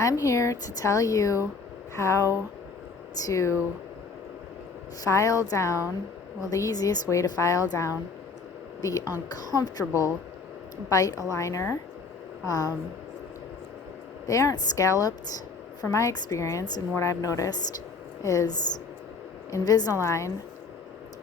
I'm here to tell you how to file down, the easiest way to file down the uncomfortable Byte Aligner. They aren't scalloped. From my experience and what I've noticed is Invisalign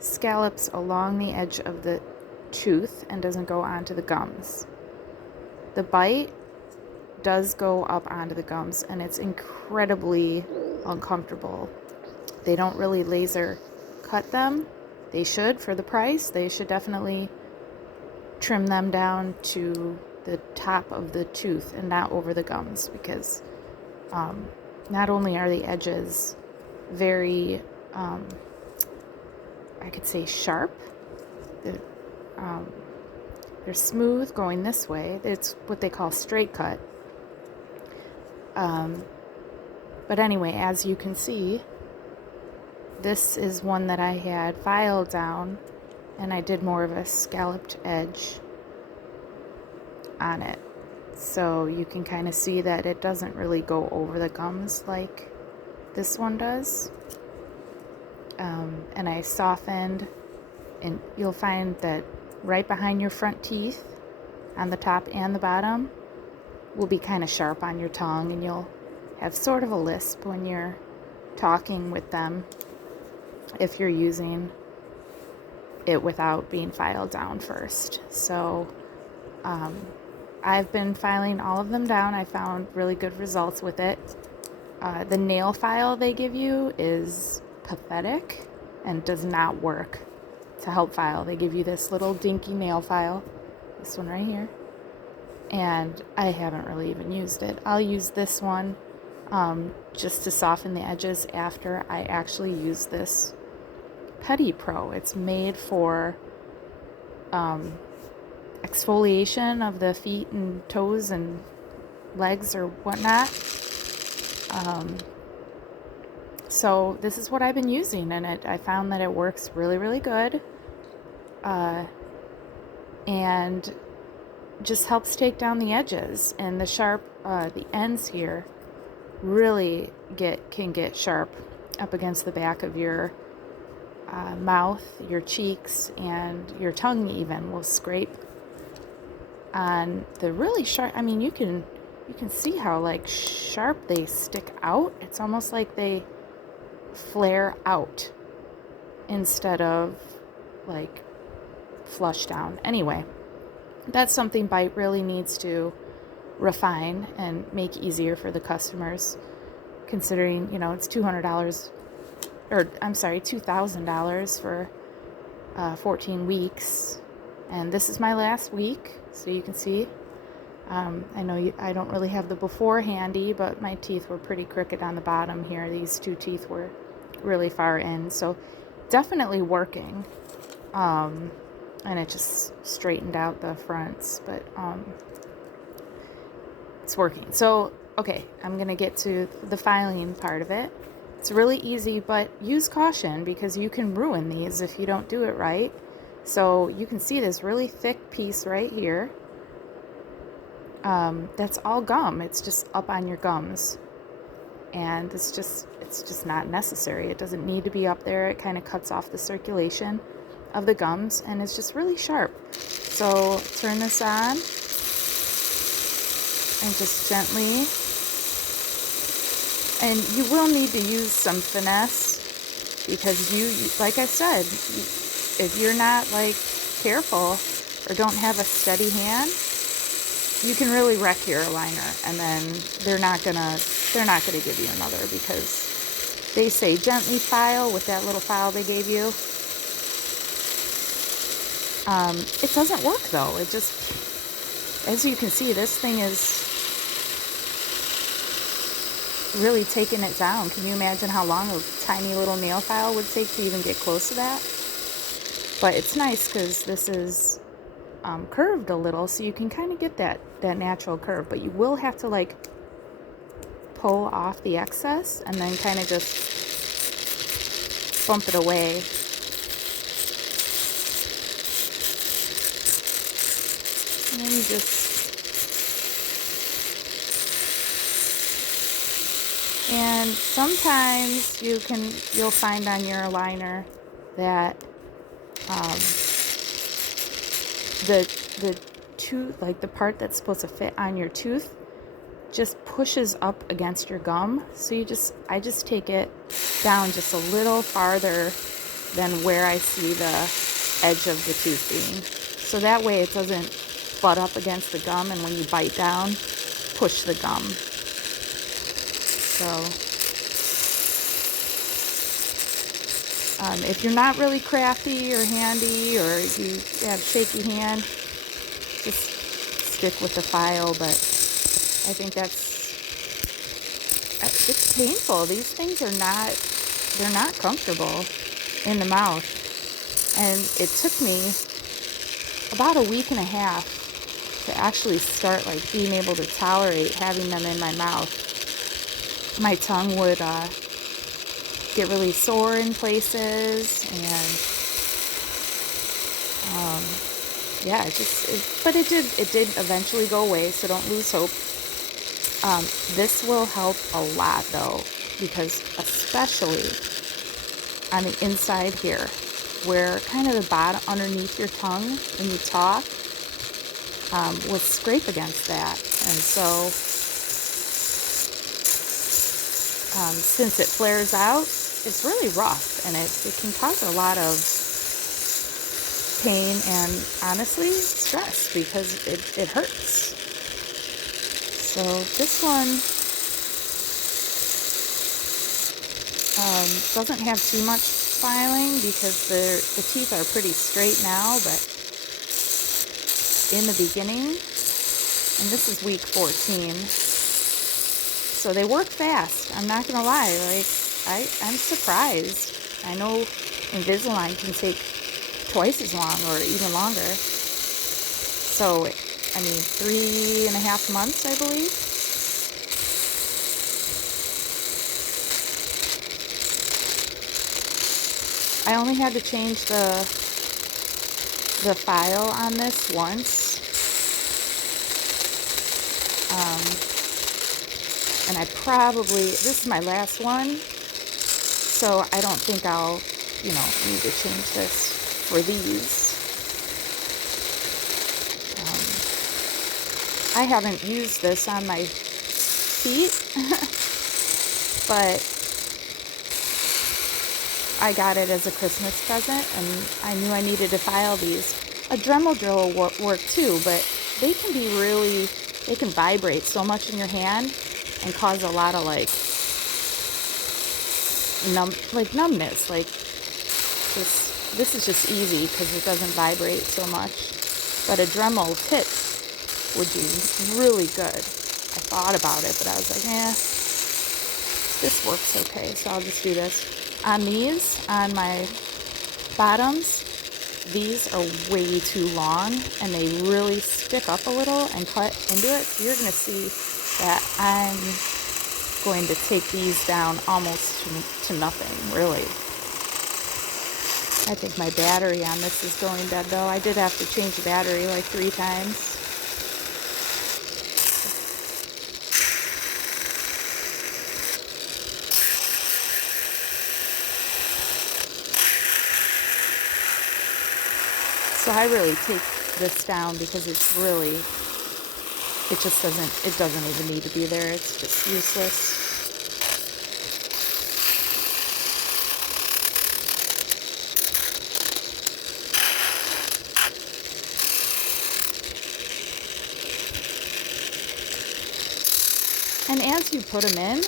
scallops along the edge of the tooth and doesn't go onto the gums. The Byte does go up onto the gums and it's incredibly uncomfortable. They don't really laser cut them. They should for the price. They should definitely trim them down to the top of the tooth and not over the gums, because not only are the edges very, I could say sharp, they're smooth going this way. It's what they call straight cut. But anyway, as you can see, this is one that I had filed down and I did more of a scalloped edge on it. So you can kind of see that it doesn't really go over the gums like this one does. And I softened, and you'll find that right behind your front teeth on the top and the bottom will be kind of sharp on your tongue, and you'll have sort of a lisp when you're talking with them if you're using it without being filed down first. So I've been filing all of them down. I found really good results with it. The nail file they give you is pathetic and does not work to help file. They give you this little dinky nail file, this one right here, and I haven't really even used it. I'll use this one just to soften the edges after I actually use this Pedi Pro. It's made for exfoliation of the feet and toes and legs or whatnot. So this is what I've been using, and I found that it works really, really good, and just helps take down the edges, and the sharp, the ends here really can get sharp up against the back of your mouth, your cheeks, and your tongue even will scrape on the really sharp. I mean, you can see how like sharp they stick out. It's almost like they flare out instead of like flush down. Anyway, that's something Byte really needs to refine and make easier for the customers, considering, it's $200, or I'm sorry, $2,000 for 14 weeks. And this is my last week, so you can see. I know I don't really have the before handy, but my teeth were pretty crooked on the bottom here. These two teeth were really far in, so definitely working. And it just straightened out the fronts, but it's working. So, okay, I'm going to get to the filing part of it. It's really easy, but use caution because you can ruin these if you don't do it right. So you can see this really thick piece right here. That's all gum. It's just up on your gums. And it's just not necessary. It doesn't need to be up there. It kind of cuts off the circulation of the gums, and it's just really sharp. So turn this on and just gently, and you will need to use some finesse because like I said, if you're not like careful or don't have a steady hand, you can really wreck your aligner, and then they're not gonna give you another, because they say gently file with that little file they gave you. It doesn't work though. It just, as you can see, this thing is really taking it down. Can you imagine how long a tiny little nail file would take to even get close to that? But it's nice because this is curved a little, so you can kind of get that natural curve, but you will have to like pull off the excess and then kind of just bump it away. And then you just And sometimes you'll find on your aligner that the tooth, like the part that's supposed to fit on your tooth, just pushes up against your gum. So I just take it down just a little farther than where I see the edge of the tooth being. So that way it doesn't butt up against the gum, and when you bite down, push the gum. So if you're not really crafty or handy, or you have shaky hand, just stick with the file. But I think it's painful. These things they're not comfortable in the mouth. And it took me about a week and a half to actually start like being able to tolerate having them in my mouth. My tongue would get really sore in places, and yeah, but it did eventually go away, so don't lose hope. This will help a lot though, because especially on the inside here, where kind of the bottom underneath your tongue when you talk will scrape against that. And so since it flares out, it's really rough, and it can cause a lot of pain and honestly stress, because it hurts. So this one doesn't have too much filing because the teeth are pretty straight now, but in the beginning, and this is week 14, so they work fast. I'm not gonna lie, like I'm surprised. I know Invisalign can take twice as long or even longer. So, I mean, 3.5 months, I believe. I only had to change the file on this once. And this is my last one, so I don't think I'll, need to change this for these. I haven't used this on my feet, but I got it as a Christmas present, and I knew I needed to file these. A Dremel drill will work too, but they can vibrate so much in your hand and cause a lot of numbness. This is just easy because it doesn't vibrate so much. But a Dremel tip would be really good. I thought about it, but I was like, this works okay, so I'll just do this. On my bottoms, these are way too long, and they really stick up a little and cut into it. So you're going to see that I'm going to take these down almost to nothing, really. I think my battery on this is going dead, though. I did have to change the battery like 3 times. So I really take this down because it doesn't even need to be there. It's just useless. And as you put them in,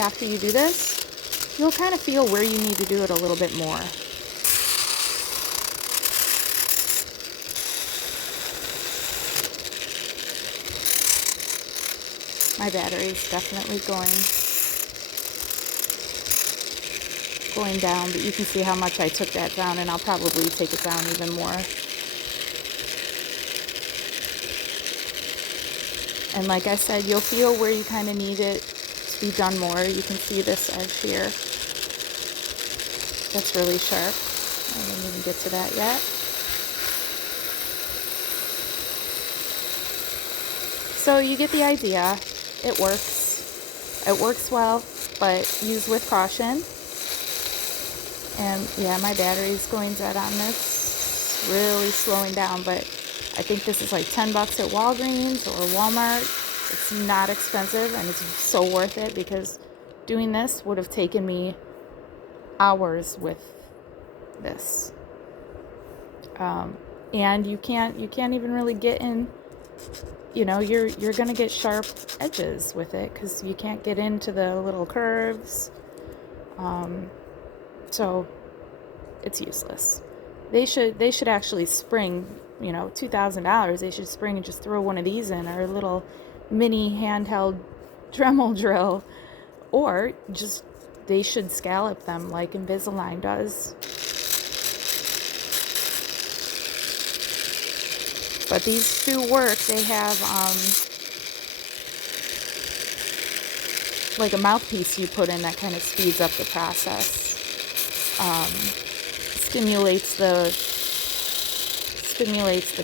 after you do this, you'll kind of feel where you need to do it a little bit more. My battery is definitely going down, but you can see how much I took that down, and I'll probably take it down even more. And like I said, you'll feel where you kind of need it to be done more. You can see this edge here. That's really sharp. I didn't even get to that yet. So you get the idea. It works. It works well. but use with caution. And yeah, my battery's going dead on this, really slowing down, but I think this is like 10 bucks at Walgreens or Walmart. It's not expensive, and it's so worth it, because doing this would have taken me hours with this. And you can't even really get in, you're gonna get sharp edges with it because you can't get into the little curves. So it's useless. They should actually spring, $2,000. They should spring and just throw one of these in, or a little mini handheld Dremel drill, or just they should scallop them like Invisalign does. But these do work. They have like a mouthpiece you put in that kind of speeds up the process. Stimulates the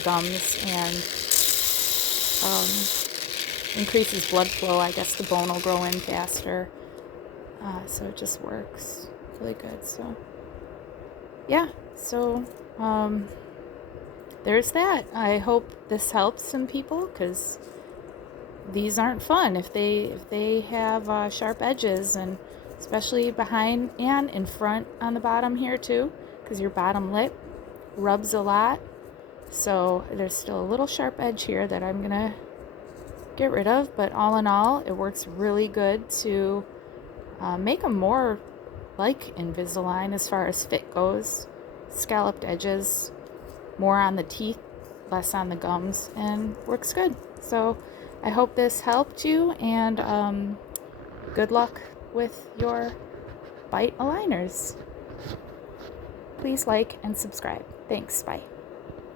gums and increases blood flow. I guess the bone will grow in faster. So it just works really good. So yeah. So there's that. I hope this helps some people, because these aren't fun if they have sharp edges, and especially behind and in front on the bottom here too, because your bottom lip rubs a lot. So there's still a little sharp edge here that I'm gonna get rid of, but all in all, it works really good to make them more like Invisalign as far as fit goes. Scalloped edges, more on the teeth, less on the gums, and works good. So I hope this helped you, and good luck with your Byte aligners. Please like and subscribe. Thanks. Bye.